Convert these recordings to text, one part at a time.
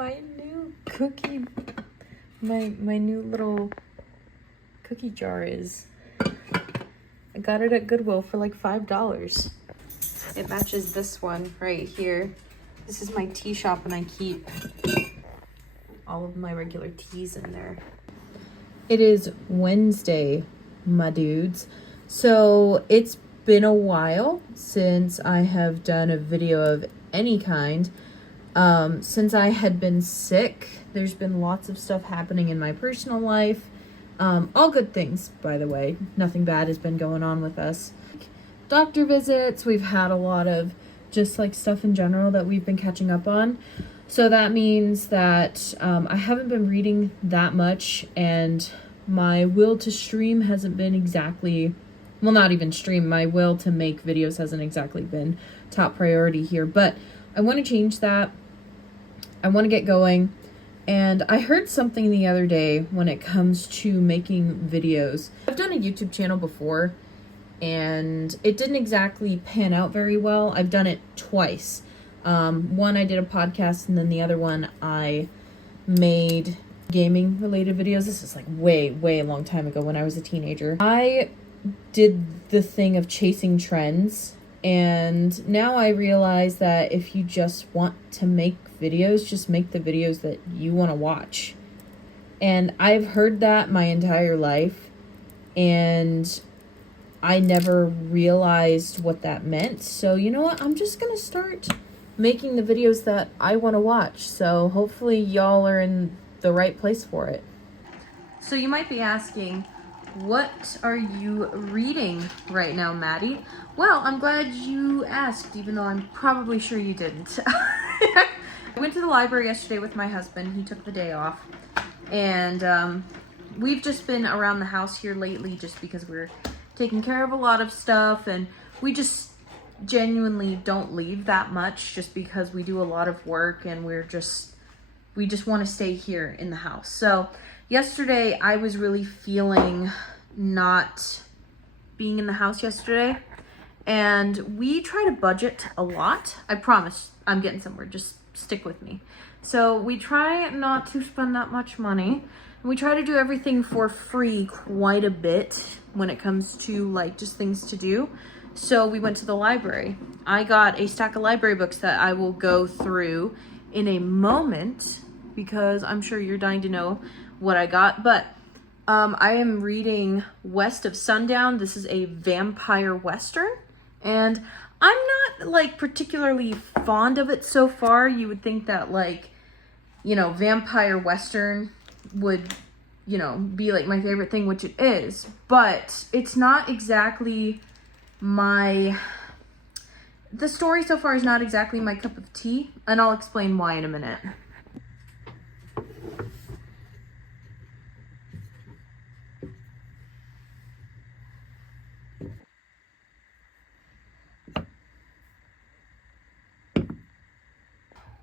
my new cookie, my new little cookie jar is. I got it at Goodwill for like $5. It matches this one right here. This is my tea shop and I keep all of my regular teas in there. It is Wednesday, my dudes. So it's been a while since I have done a video of any kind. Since I had been sick, there's been lots of stuff happening in my personal life. All good things, by the way. Nothing bad has been going on with us. Doctor visits, we've had a lot of just like stuff in general that we've been catching up on. So that means that I haven't been reading that much, and my will to stream hasn't been exactly, well, not even stream, my will to make videos hasn't exactly been top priority here, but I want to change that. I want to get going. And I heard something the other day when it comes to making videos. I've done a YouTube channel before, and it didn't exactly pan out very well. I've done it twice. One I did a podcast, and then the other one I made gaming related videos. This is like way a long time ago when I was a teenager. I did the thing of chasing trends, and now I realize that if you just want to make videos, just make the videos that you want to watch. And I've heard that my entire life, and I never realized what that meant. So you know what, I'm just gonna start making the videos that I want to watch. So hopefully y'all are in the right place for it. So you might be asking, what are you reading right now, Maddie? Well, I'm glad you asked, even though I'm probably sure you didn't. I went to the library yesterday with my husband. He took the day off. And we've just been around the house here lately just because we're taking care of a lot of stuff, and we just genuinely don't leave that much just because we do a lot of work, and we just want to stay here in the house. So yesterday I was really feeling not being in the house yesterday, and we try to budget a lot. I promise I'm getting somewhere, just stick with me. So we try not to spend that much money. We try to do everything for free quite a bit when it comes to like just things to do. So we went to the library. I got a stack of library books that I will go through in a moment because I'm sure you're dying to know what I got. But I am reading West of Sundown. This is a vampire western, and I'm not like particularly fond of it so far. You would think that like, you know, vampire western would, you know, be like my favorite thing, which it is, but it's not exactly the story so far is not exactly my cup of tea, and I'll explain why in a minute.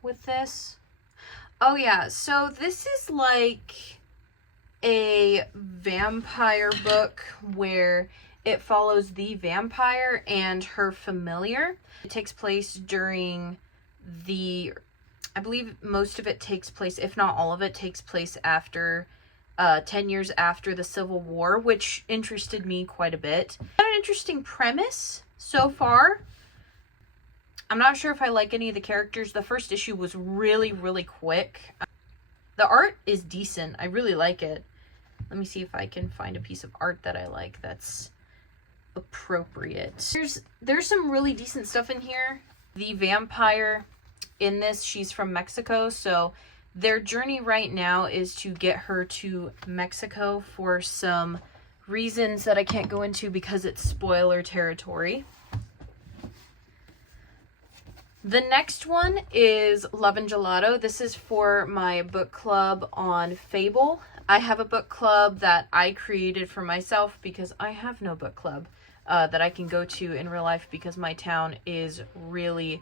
With this, oh yeah, so this is like a vampire book where it follows the vampire and her familiar. It takes place during I believe most of it takes place, if not all of it, takes place after 10 years after the Civil War, which interested me quite a bit. Got an interesting premise so far. I'm not sure if I like any of the characters. The first issue was really thequick. The art is decent. I really like it. Let me see if I can find a piece of art that I like that's appropriate. There's some really decent stuff in here. The vampire in this, she's from Mexico, so their journey right now is to get her to Mexico for some reasons that I can't go into because it's spoiler territory. The next one is Love and Gelato. This is for my book club on Fable. I have a book club that I created for myself because I have no book club that I can go to in real life because my town is really,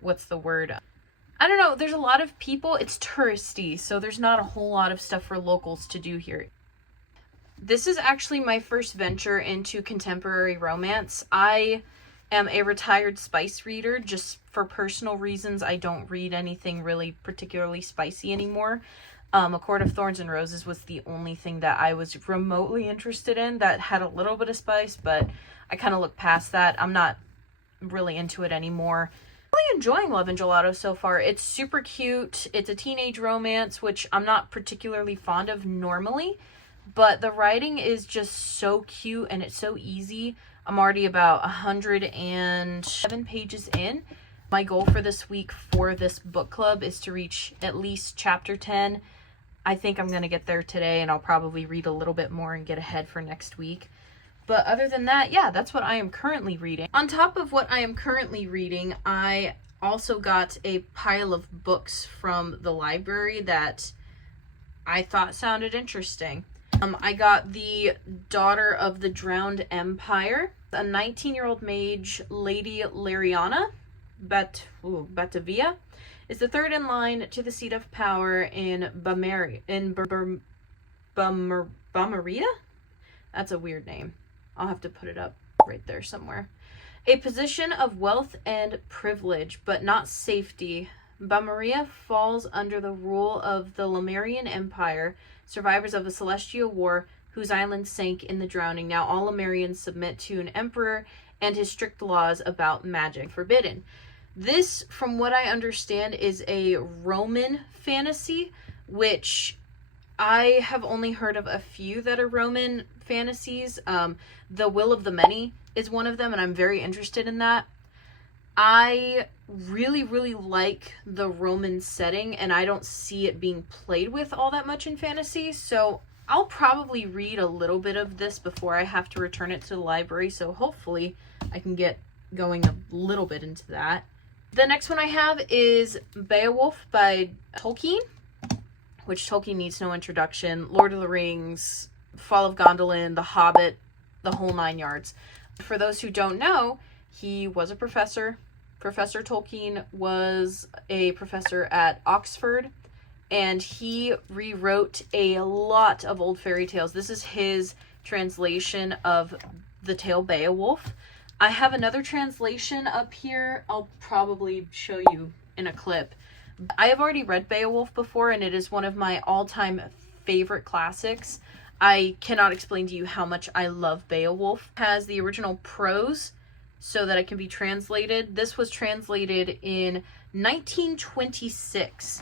what's the word? I don't know. There's a lot of people. It's touristy, so there's not a whole lot of stuff for locals to do here. This is actually my first venture into contemporary romance. I am a retired spice reader. Just for personal reasons, I don't read anything really particularly spicy anymore. A Court of Thorns and Roses was the only thing that I was remotely interested in that had a little bit of spice, but I kind of looked past that. I'm not really into it anymore. Really enjoying Love and Gelato so far. It's super cute. It's a teenage romance, which I'm not particularly fond of normally, but the writing is just so cute and it's so easy. I'm already about 107 pages in. My goal for this week for this book club is to reach at least chapter 10. I think I'm going to get there today, and I'll probably read a little bit more and get ahead for next week. But other than that, yeah, that's what I am currently reading. On top of what I am currently reading, I also got a pile of books from the library that I thought sounded interesting. I got The Daughter of the Drowned Empire, a 19-year-old mage, Lady Lariana Batavia, is the third in line to the seat of power in Bamaria. That's a weird name. I'll have to put it up right there somewhere. A position of wealth and privilege, but not safety. Bamaria falls under the rule of the Lemurian Empire, survivors of the Celestial War, whose island sank in the drowning. Now all Lemurians submit to an emperor and his strict laws about magic forbidden. This, from what I understand, is a Roman fantasy, which I have only heard of a few that are Roman fantasies. The Will of the Many is one of them, and I'm very interested in that. I really, really like the Roman setting, and I don't see it being played with all that much in fantasy, so I'll probably read a little bit of this before I have to return it to the library, so hopefully I can get going a little bit into that. The next one I have is Beowulf by Tolkien, which Tolkien needs no introduction. Lord of the Rings, Fall of Gondolin, The Hobbit, the whole 9 yards. For those who don't know, he was a professor. Professor Tolkien was a professor at Oxford, and he rewrote a lot of old fairy tales. This is his translation of the tale Beowulf. I have another translation up here. I'll probably show you in a clip. I have already read Beowulf before, and it is one of my all-time favorite classics. I cannot explain to you how much I love Beowulf. It has the original prose so that it can be translated. This was translated in 1926.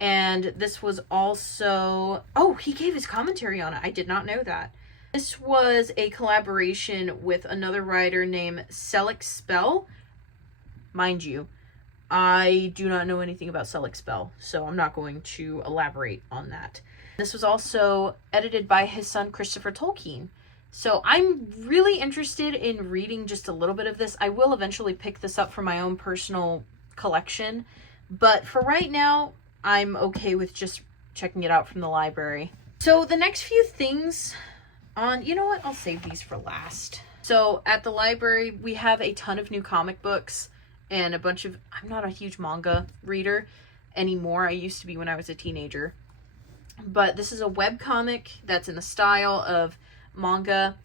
And this was also... Oh, he gave his commentary on it. I did not know that. This was a collaboration with another writer named Selick Spell. Mind you, I do not know anything about Selick Spell, so I'm not going to elaborate on that. This was also edited by his son, Christopher Tolkien. So I'm really interested in reading just a little bit of this. I will eventually pick this up for my own personal collection, but for right now, I'm okay with just checking it out from the library. So the next few things on, you know what, I'll save these for last. So at the library, we have a ton of new comic books and a bunch of, I'm not a huge manga reader anymore. I used to be when I was a teenager. But this is a webcomic that's in the style of manga.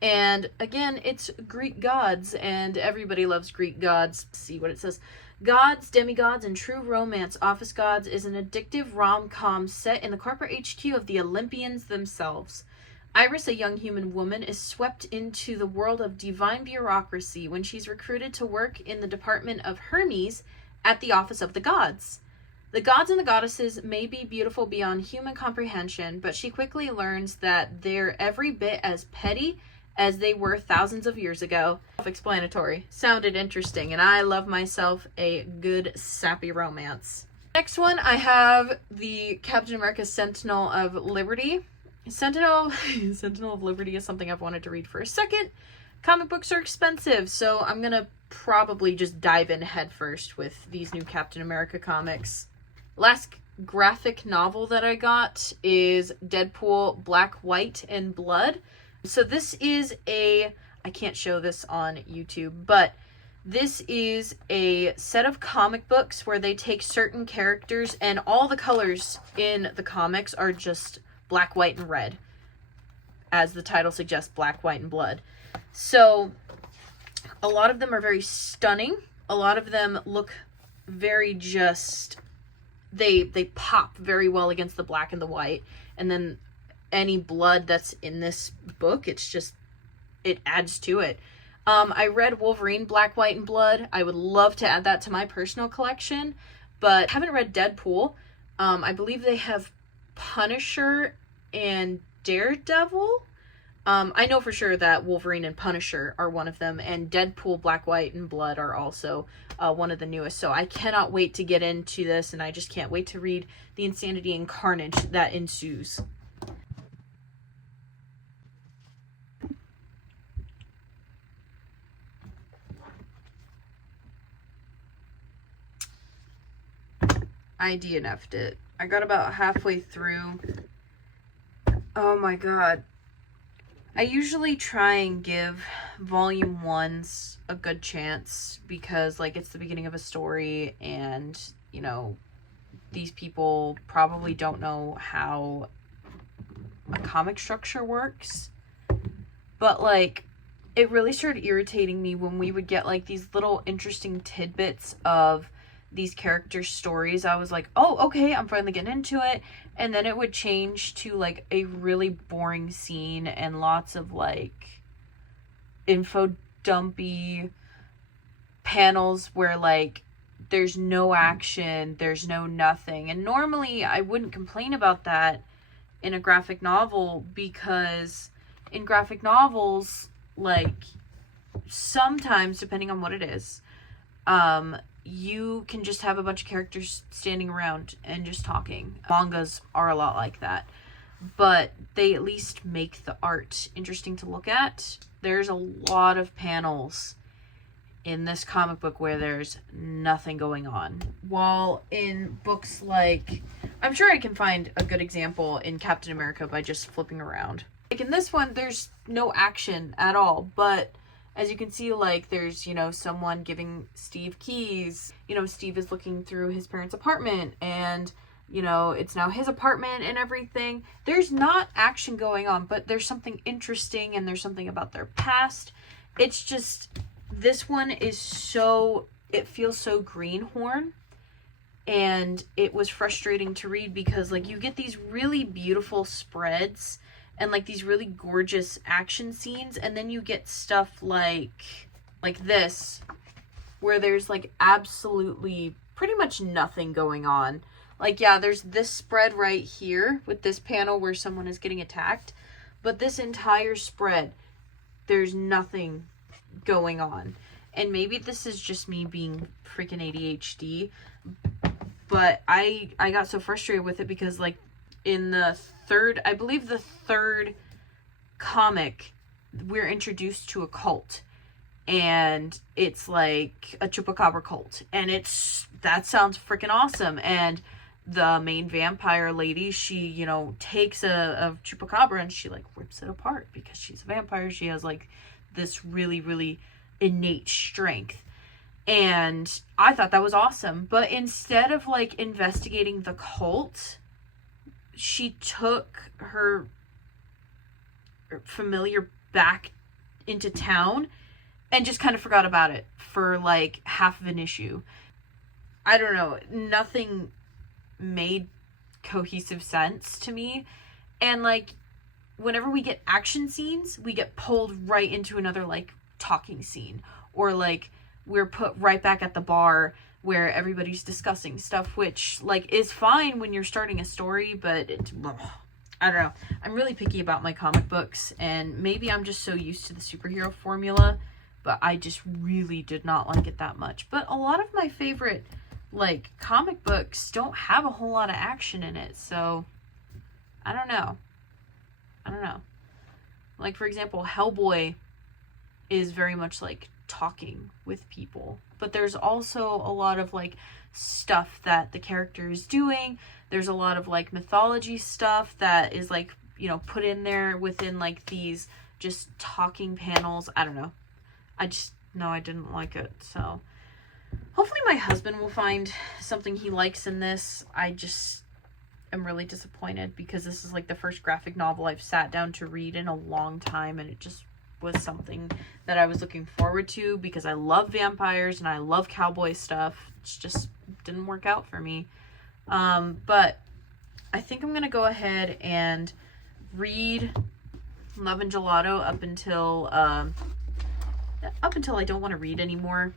And again, it's Greek gods, and everybody loves Greek gods. Let's see what it says. Gods, Demigods, and True Romance Office Gods is an addictive rom-com set in the corporate HQ of the Olympians themselves. Iris, a young human woman, is swept into the world of divine bureaucracy when she's recruited to work in the department of Hermes at the Office of the Gods. The gods and the goddesses may be beautiful beyond human comprehension, but she quickly learns that they're every bit as petty as they were thousands of years ago. Self-explanatory. Sounded interesting, and I love myself a good sappy romance. Next one, I have the Captain America Sentinel of Liberty. Sentinel of Liberty is something I've wanted to read for a second. Comic books are expensive, so I'm gonna probably just dive in head first with these new Captain America comics. Last graphic novel that I got is Deadpool Black, White, and Blood. So this is I can't show this on YouTube, but this is a set of comic books where they take certain characters and all the colors in the comics are just black, white, and red. As the title suggests, black, white, and blood. So A lot of them are very stunning. A lot of them look very just, they pop very well against the black and the white. And then any blood that's in this book, it's just, it adds to it. I read Wolverine Black, White, and Blood. I would love to add that to my personal collection, but haven't read Deadpool. I believe they have Punisher and Daredevil. I know for sure that Wolverine and Punisher are one of them, and Deadpool Black, White, and Blood are also one of the newest. So I cannot wait to get into this, and I just can't wait to read the insanity and carnage that ensues. I DNF'd it. I got about halfway through. Oh my god. I usually try and give volume 1s a good chance because, like, it's the beginning of a story and, you know, these people probably don't know how a comic structure works. But, like, it really started irritating me when we would get, like, these little interesting tidbits of these characters' stories. I was like, oh, okay, I'm finally getting into it. And then it would change to, like, a really boring scene and lots of, like, info dumpy panels where, like, there's no action, there's no nothing. And normally I wouldn't complain about that in a graphic novel, because in graphic novels, like, sometimes, depending on what it is, you can just have a bunch of characters standing around and just talking. Mangas are a lot like that, but they at least make the art interesting to look at. There's a lot of panels in this comic book where there's nothing going on. While in books like, I'm sure I can find a good example in Captain America by just flipping around. Like in this one, there's no action at all, but as you can see, like, there's, you know, someone giving Steve keys. You know, Steve is looking through his parents' apartment, and, you know, it's now his apartment and everything. There's not action going on, but there's something interesting, and there's something about their past. It's just, this one is so, it feels so greenhorn, and it was frustrating to read because, like, you get these really beautiful spreads and, like, these really gorgeous action scenes, and then you get stuff like this, where there's, like, absolutely pretty much nothing going on. Like, yeah, there's this spread right here with this panel where someone is getting attacked, but this entire spread, there's nothing going on. And maybe this is just me being freaking ADHD, but I got so frustrated with it because, like, in the third, I believe the third comic, we're introduced to a cult, and it's like a chupacabra cult, and that sounds freaking awesome. And the main vampire lady, she, you know, takes a chupacabra and she, like, rips it apart because she's a vampire. She has, like, this really, really innate strength. And I thought that was awesome. But instead of, like, investigating the cult, she took her familiar back into town and just kind of forgot about it for, like, half of an issue. I don't know. Nothing made cohesive sense to me. And, like, whenever we get action scenes, we get pulled right into another, like, talking scene. Or, like, we're put right back at the bar where everybody's discussing stuff, which, like, is fine when you're starting a story, but I don't know. I'm really picky about my comic books, and maybe I'm just so used to the superhero formula, but I just really did not like it that much. But a lot of my favorite, like, comic books don't have a whole lot of action in it, so I don't know. Like, for example, Hellboy is very much, like, talking with people, but there's also a lot of, like, stuff that the character is doing. There's a lot of, like, mythology stuff that is, like, you know, put in there within, like, these just talking panels. I don't know. I didn't like it. So hopefully my husband will find something he likes in this. I just am really disappointed because this is, like, the first graphic novel I've sat down to read in a long time, and it just was something that I was looking forward to because I love vampires and I love cowboy stuff. It just didn't work out for me. But I think I'm going to go ahead and read Love and Gelato up until I don't want to read anymore.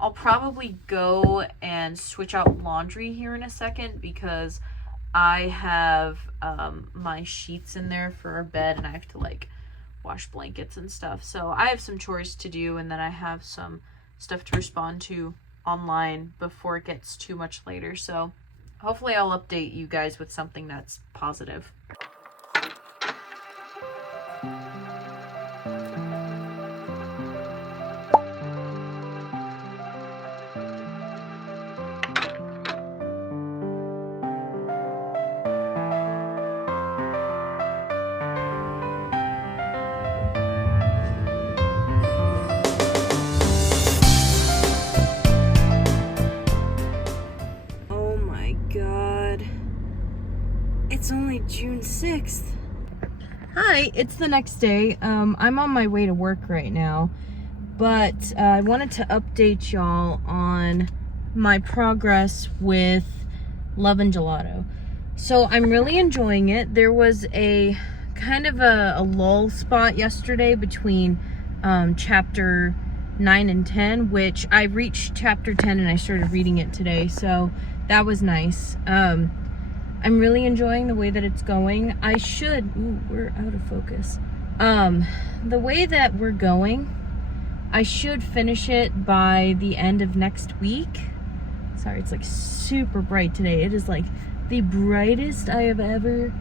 I'll probably go and switch out laundry here in a second because I have my sheets in there for our bed and I have to like wash blankets and stuff. So I have some chores to do, and then I have some stuff to respond to online before it gets too much later. So hopefully I'll update you guys with something that's positive. It's only June 6th. Hi, it's the next day. I'm on my way to work right now, but I wanted to update y'all on my progress with Love and Gelato. So I'm really enjoying it. There was a kind of a lull spot yesterday between chapter 9 and 10, which I reached chapter 10 and I started reading it today, so that was nice. I'm really enjoying the way that it's going. We're out of focus. The way that we're going, I should finish it by the end of next week. Sorry, it's like super bright today. It is like the brightest I have ever,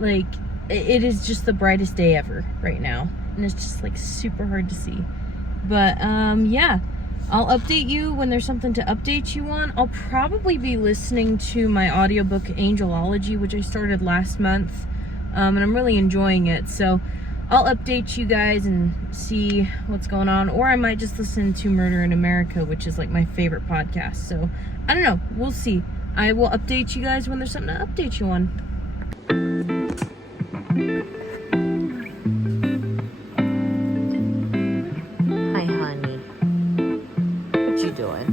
like, it is just the brightest day ever right now. And it's just like super hard to see. But yeah. I'll update you when there's something to update you on. I'll probably be listening to my audiobook Angelology, which I started last month, and I'm really enjoying it. So I'll update you guys and see what's going on, or I might just listen to Murder in America, which is like my favorite podcast. So I don't know, we'll see. I will update you guys when there's something to update you on. Hi, honey. What you doing?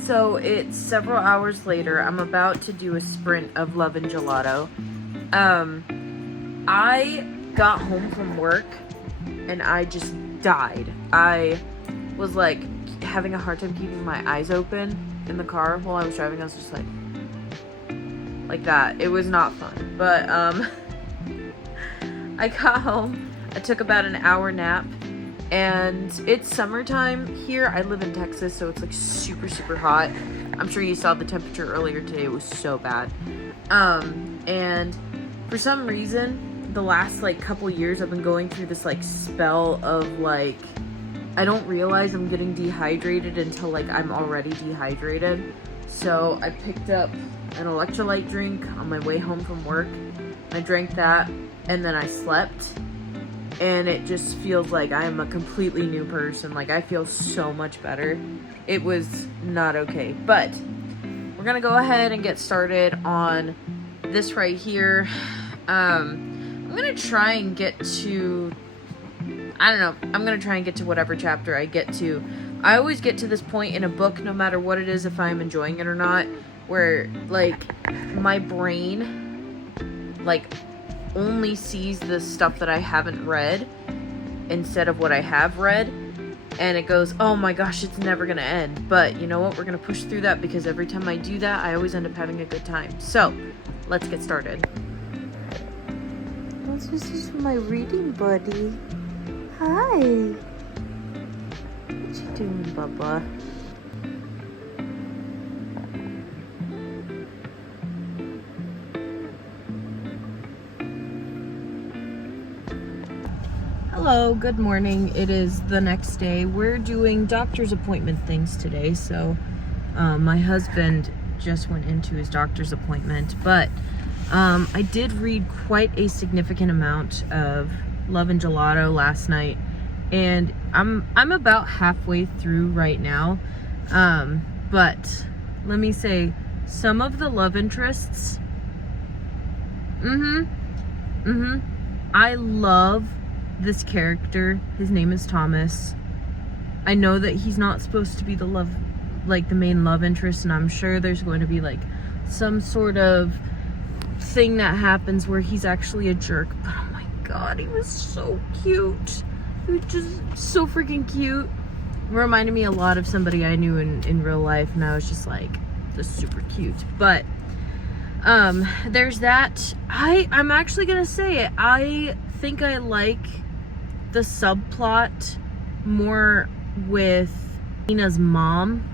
So it's several hours later. I'm about to do a sprint of Love and Gelato. I got home from work and I just died. I was like having a hard time keeping my eyes open in the car while I was driving. I was just like that. It was not fun. But I got home, I took about an hour nap, and it's summertime here. I live in Texas, so it's like super, super hot. I'm sure you saw the temperature earlier today. It was so bad. And for some reason, the last like couple years, I've been going through this like spell of like, I don't realize I'm getting dehydrated until like I'm already dehydrated. So I picked up an electrolyte drink on my way home from work. I drank that, and then I slept, and it just feels like I'm a completely new person. Like, I feel so much better. It was not okay, but we're gonna go ahead and get started on this right here. I'm gonna try and get to, I'm gonna try and get to whatever chapter I get to. I always get to this point in a book, no matter what it is, if I'm enjoying it or not, where like my brain like only sees the stuff that I haven't read instead of what I have read, and it goes, oh my gosh, it's never gonna end. But you know what, we're gonna push through that, because every time I do that, I always end up having a good time. So let's get started. Oh, this is my reading buddy. Hi, what you doing, Bubba? Hello, good morning. It is the next day. We're doing doctor's appointment things today. So my husband just went into his doctor's appointment, but I did read quite a significant amount of Love and Gelato last night, and I'm about halfway through right now. But let me say, some of the love interests. I love this character. His name is Thomas. I know that he's not supposed to be the main love interest, and I'm sure there's going to be like some sort of thing that happens where he's actually a jerk. But oh my god, he was so cute. He was just so freaking cute. It reminded me a lot of somebody I knew in real life, and I was just like, just super cute. But there's that. I'm actually gonna say it. I think I like the subplot more with Nina's mom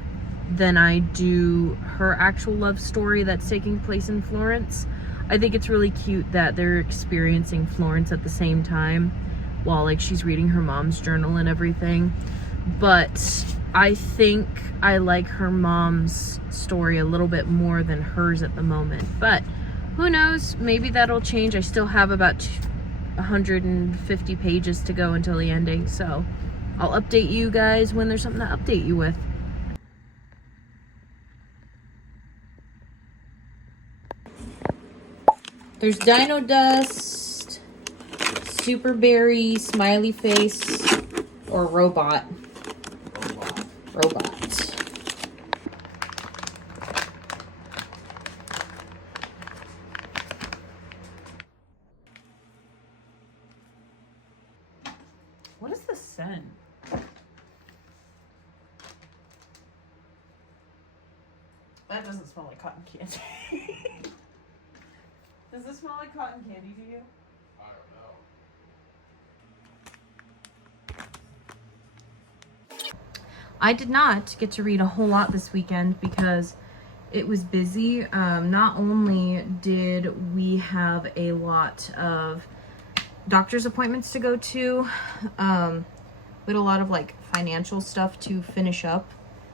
than I do her actual love story that's taking place in Florence. I think it's really cute that they're experiencing Florence at the same time while like she's reading her mom's journal and everything. But I think I like her mom's story a little bit more than hers at the moment. But who knows? Maybe that'll change. I still have about 150 pages to go until the ending, so I'll update you guys when there's something to update you with. There's Dino Dust, Super Berry, Smiley Face, or Robot. Robot. What is the scent? That doesn't smell like cotton candy. Does this smell like cotton candy to you? I don't know. I did not get to read a whole lot this weekend because it was busy. Not only did we have a lot of doctor's appointments to go to, we had a lot of like financial stuff to finish up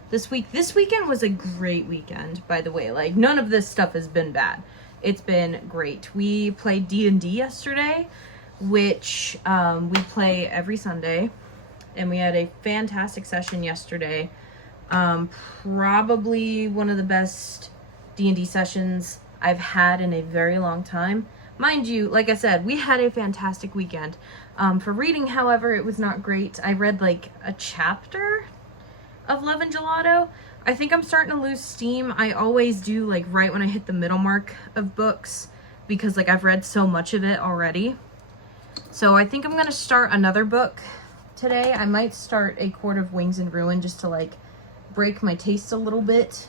this week. This weekend was a great weekend, by the way. Like, none of this stuff has been bad. It's been great. We played D&D yesterday, which we play every Sunday, and we had a fantastic session yesterday. Probably one of the best D&D sessions I've had in a very long time. Mind you, like I said, we had a fantastic weekend. For reading, however, it was not great. I read like a chapter of Love and Gelato. I think I'm starting to lose steam. I always do like right when I hit the middle mark of books because like I've read so much of it already. So I think I'm gonna start another book today. I might start A Court of Wings and Ruin just to like break my taste a little bit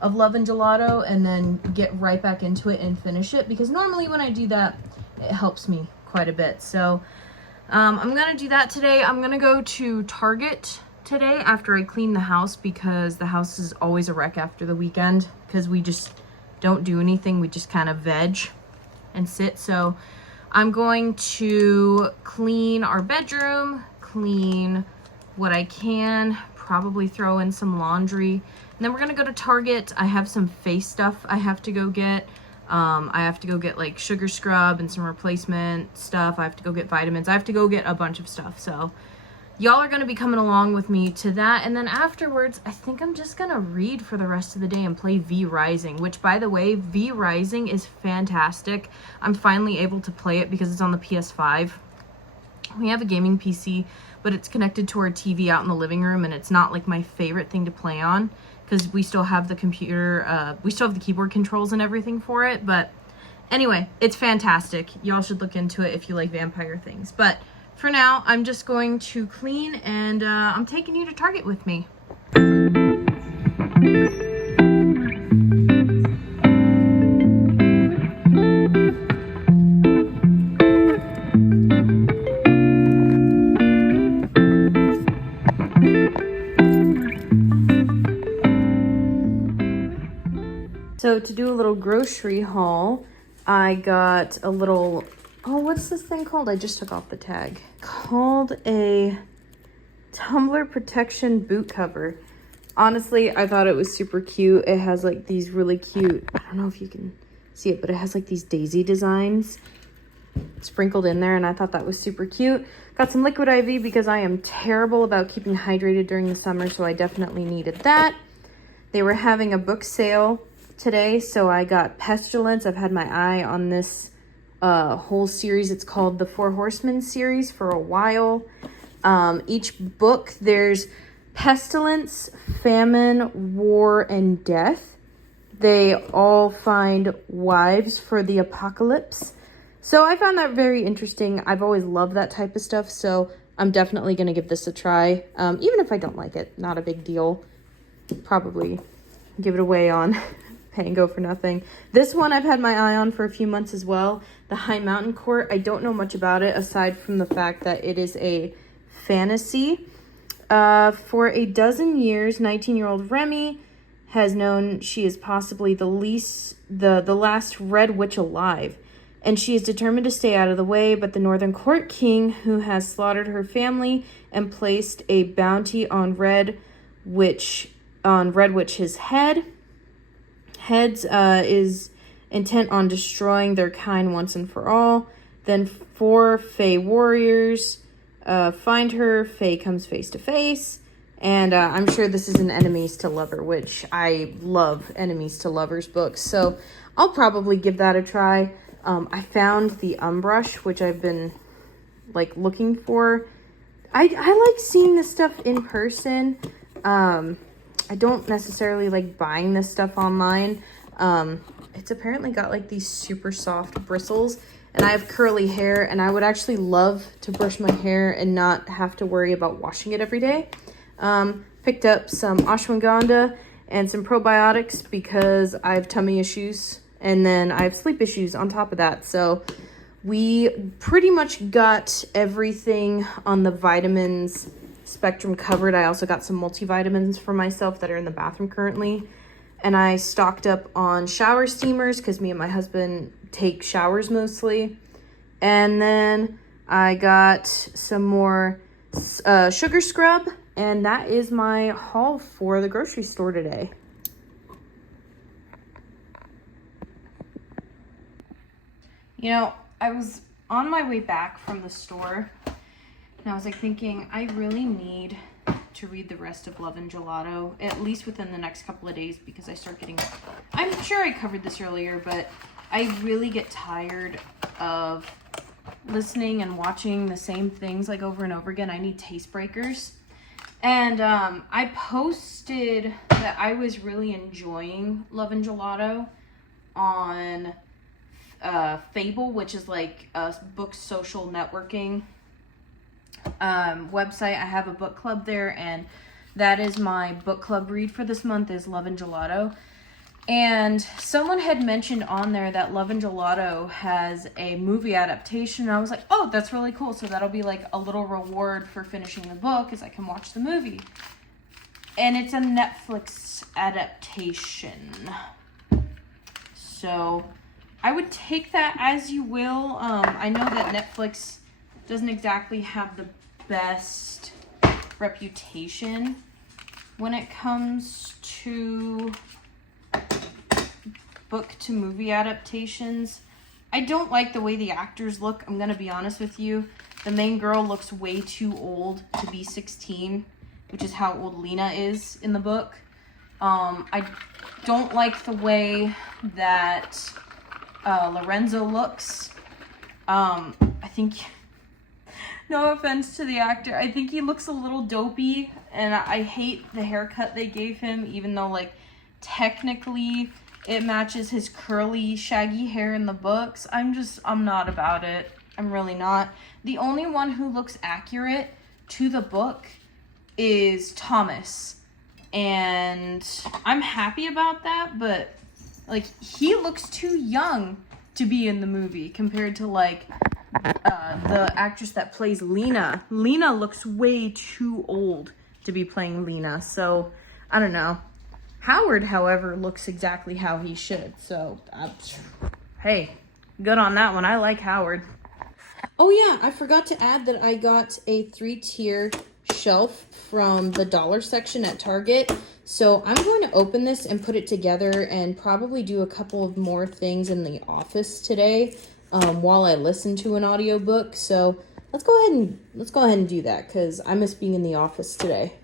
of Love and Gelato and then get right back into it and finish it, because normally when I do that it helps me quite a bit. So I'm gonna do that today. I'm gonna go to Target today after I clean the house, because the house is always a wreck after the weekend because we just don't do anything. We just kind of veg and sit. So I'm going to clean our bedroom, clean what I can, probably throw in some laundry, and then we're gonna go to Target. I have some face stuff I have to go get. I have to go get like sugar scrub and some replacement stuff. I have to go get vitamins. I have to go get a bunch of stuff. So y'all are going to be coming along with me to that. And then afterwards, I think I'm just going to read for the rest of the day and play V Rising, which, by the way, V Rising is fantastic. I'm finally able to play it because it's on the PS5. We have a gaming PC, but it's connected to our TV out in the living room, and it's not like my favorite thing to play on because we still have the computer, we still have the keyboard controls and everything for it. But anyway, it's fantastic. Y'all should look into it if you like vampire things. But for now, I'm just going to clean, and I'm taking you to Target with me. So to do a little grocery haul, I got a little, oh, what's this thing called? I just took off the tag. Called a tumbler protection boot cover. Honestly, I thought it was super cute. It has like these really cute, I don't know if you can see it, but it has like these daisy designs sprinkled in there, and I thought that was super cute. Got some liquid IV because I am terrible about keeping hydrated during the summer, so I definitely needed that. They were having a book sale today. So I got Pestilence. I've had my eye on this whole series. It's called the Four Horsemen series for a while. Each book, there's pestilence, famine, war, and death. They all find wives for the apocalypse. So I found that very interesting. I've always loved that type of stuff, so I'm definitely going to give this a try. Even if I don't like it, not a big deal. Probably give it away on Pay and Go for Nothing. This one I've had my eye on for a few months as well. The High Mountain Court. I don't know much about it aside from the fact that it is a fantasy. For a dozen years, 19-year-old Remy has known she is possibly the last Red Witch alive, and she is determined to stay out of the way, but the Northern Court King, who has slaughtered her family and placed a bounty on Red Witch's heads, is intent on destroying their kind once and for all. Then 4 Fae warriors find her. Fae comes face to face. And I'm sure this is an enemies to lover, which I love enemies to lovers books. So I'll probably give that a try. I found the Umbrush, which I've been like looking for. I like seeing this stuff in person. I don't necessarily like buying this stuff online. It's apparently got like these super soft bristles, and I have curly hair, and I would actually love to brush my hair and not have to worry about washing it every day. Picked up some ashwagandha and some probiotics because I have tummy issues, and then I have sleep issues on top of that. So we pretty much got everything on the vitamins spectrum covered. I also got some multivitamins for myself that are in the bathroom currently. And I stocked up on shower steamers because me and my husband take showers mostly. And then I got some more sugar scrub. And that is my haul for the grocery store today. You know, I was on my way back from the store, and I was like thinking, I really need to read the rest of Love and Gelato, at least within the next couple of days, because I start getting, I'm sure I covered this earlier, but I really get tired of listening and watching the same things like over and over again. I need taste breakers. And I posted that I was really enjoying Love and Gelato on Fable, which is like a book social networking website. I have a book club there, and that is my book club read for this month is Love and Gelato. And someone had mentioned on there that Love and Gelato has a movie adaptation. And I was like, oh, that's really cool. So that'll be like a little reward for finishing the book, is I can watch the movie. And it's a Netflix adaptation. So I would take that as you will. I know that Netflix doesn't exactly have the best reputation when it comes to book to movie adaptations. I don't like the way the actors look. I'm gonna be honest with you. The main girl looks way too old to be 16, which is how old Lena is in the book. I don't like the way that Lorenzo looks. I think, no offense to the actor, I think he looks a little dopey, and I hate the haircut they gave him, even though like technically it matches his curly, shaggy hair in the books. I'm not about it. I'm really not. The only one who looks accurate to the book is Thomas. And I'm happy about that, but like he looks too young to be in the movie compared to like the actress that plays Lena. Lena looks way too old to be playing Lena. So I don't know. Howard, however, looks exactly how he should. So, hey, good on that one. I like Howard. Oh yeah, I forgot to add that I got a 3-tier shelf from the dollar section at Target. So I'm going to open this and put it together and probably do a couple of more things in the office today while I listen to an audiobook. So let's go ahead and do that because I miss being in the office today.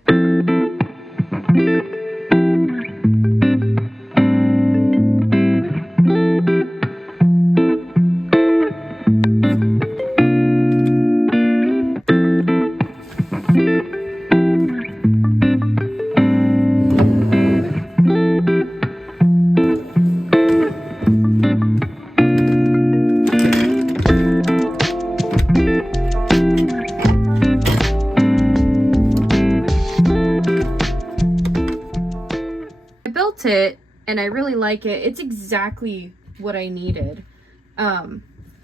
and I really like it. It's exactly what I needed. Let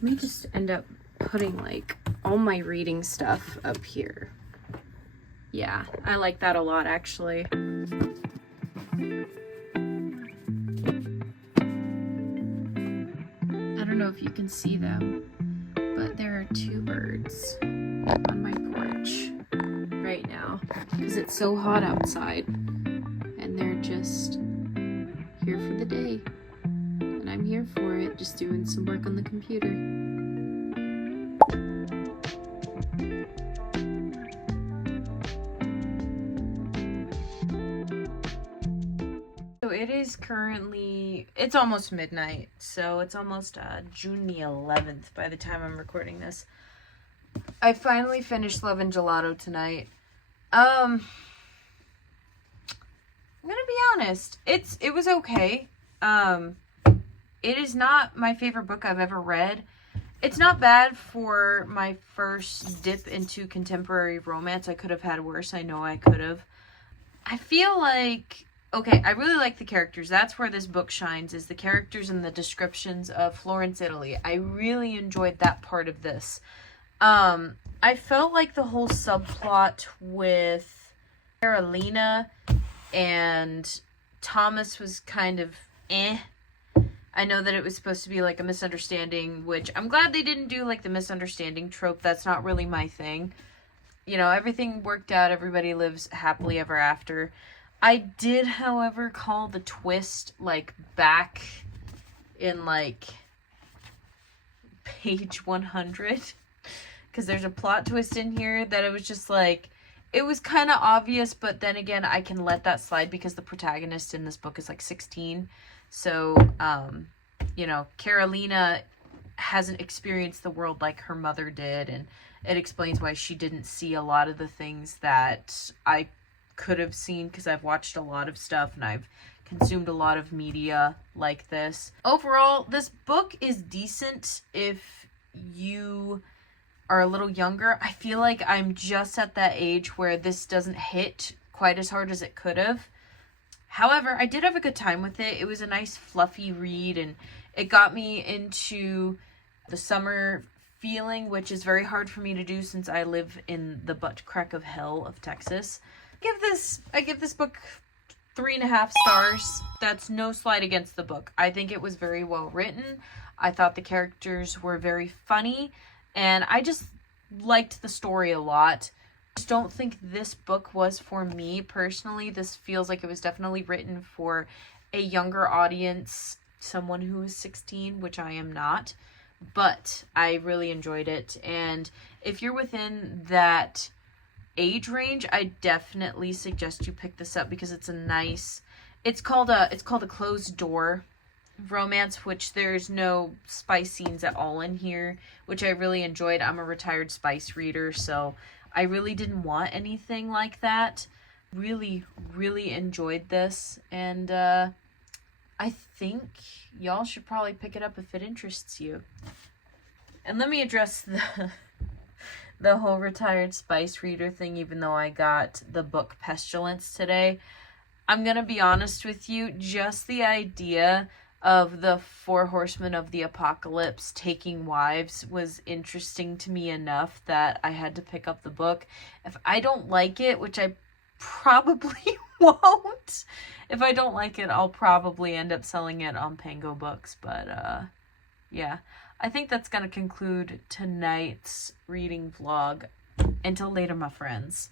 me just end up putting like all my reading stuff up here. Yeah, I like that a lot actually. I don't know if you can see them, but there are two birds on my porch right now because it's so hot outside, and they're just here for the day, and I'm here for it, just doing some work on the computer. So it is currently, it's almost midnight, so it's almost June the 11th by the time I'm recording this. I finally finished Love and Gelato tonight. I'm gonna be honest, it was okay. It is not my favorite book I've ever read. It's not bad for my first dip into contemporary romance. I could have had worse. I know I could have. I feel like, okay, I really like the characters. That's where this book shines, is the characters and the descriptions of Florence, Italy. I really enjoyed that part of this. I felt like the whole subplot with Carolina and Thomas was kind of eh. I know that it was supposed to be like a misunderstanding, which I'm glad they didn't do like the misunderstanding trope. That's not really my thing. You know, everything worked out. Everybody lives happily ever after. I did, however, call the twist like back in like page 100. Because there's a plot twist in here that it was just like, it was kind of obvious, but then again, I can let that slide because the protagonist in this book is like 16. So, you know, Carolina hasn't experienced the world like her mother did, and it explains why she didn't see a lot of the things that I could have seen because I've watched a lot of stuff and I've consumed a lot of media like this. Overall, this book is decent if you are a little younger. I feel like I'm just at that age where this doesn't hit quite as hard as it could have. However, I did have a good time with it. It was a nice fluffy read, and it got me into the summer feeling, which is very hard for me to do since I live in the butt crack of hell of Texas. I give this book 3.5 stars. That's no slight against the book. I think it was very well written. I thought the characters were very funny, and I just liked the story a lot. I just don't think this book was for me personally. This feels like it was definitely written for a younger audience, someone who is 16, which I am not, but I really enjoyed it. And if you're within that age range, I definitely suggest you pick this up because it's a nice, it's called a closed door romance, which there's no spice scenes at all in here, which I really enjoyed. I'm a retired spice reader, so I really didn't want anything like that. Really, really enjoyed this, and I think y'all should probably pick it up if it interests you. And let me address the whole retired spice reader thing, even though I got the book Pestilence today. I'm gonna be honest with you, just the idea of the 4 horsemen of the apocalypse taking wives was interesting to me enough that I had to pick up the book. If I don't like it, which I probably won't, if I don't like it, I'll probably end up selling it on Pango Books. But yeah, I think that's gonna conclude tonight's reading vlog. Until later, my friends.